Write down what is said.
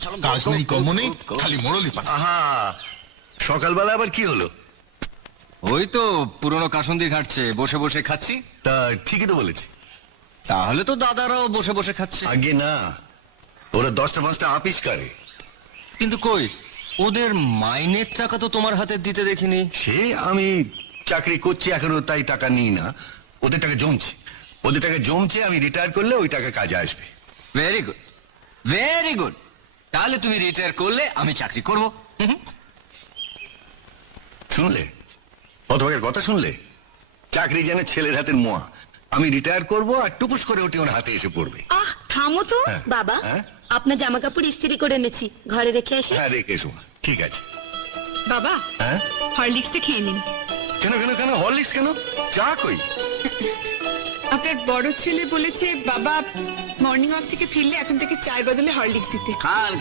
কাজ নেই কর্ম নেই, খালি মোড়লি পাস। আহা, সকালবেলা আবার কি হলো? ওই তো পুরনো কাসন্দি ঘাটছে, বসে বসে খাচ্ছি। তা ঠিকই তো বলেছি। তাহলে তো দাদারাও বসে বসে খাচ্ছে। আগে না, ওরা 10টা 5টা আপিস করে। কিন্তু কই, ওদের মাইনের টাকা তো তোমার হাতে দিতে দেখিনি। সে আমি চাকরি করছি এখনো, তাই টাকা নিই না। ওদের টাকা জমছে, ওদের টাকা জমছে। আমি রিটায়ার করলে ওই টাকা কাজে আসবে। Very good, very good. তাহলে তুমি রিটায়ার করলে আমি চাকরি করবো। শুনলে হতভাগের কথা? শুনলে? চাকরি যেন ছেলের হাতের মোয়া। আমি রিটায়ার করবো আর টুপুস করে ওটি ওর হাতে এসে পড়বে। আহ থামো তো। হ্যাঁ। বাবা, হ্যাঁ? আপনার জামা কাপড় ইস্ত্রি করে এনেছি, ঘরে রেখে আসি। হ্যাঁ, রেখে এসো। ঠিক আছে। বাবা, হ্যাঁ, হরলিক্সটা খেয়ে নিন। কেন কেন কেন হরলিক্স কেন? চা কই? আপনার বড় ছেলে বলেছে বাবা মর্নিং ওয়াক থেকে ফিরলে এখন থেকে চায়ের বদলে হরলিক্স দিতে। খান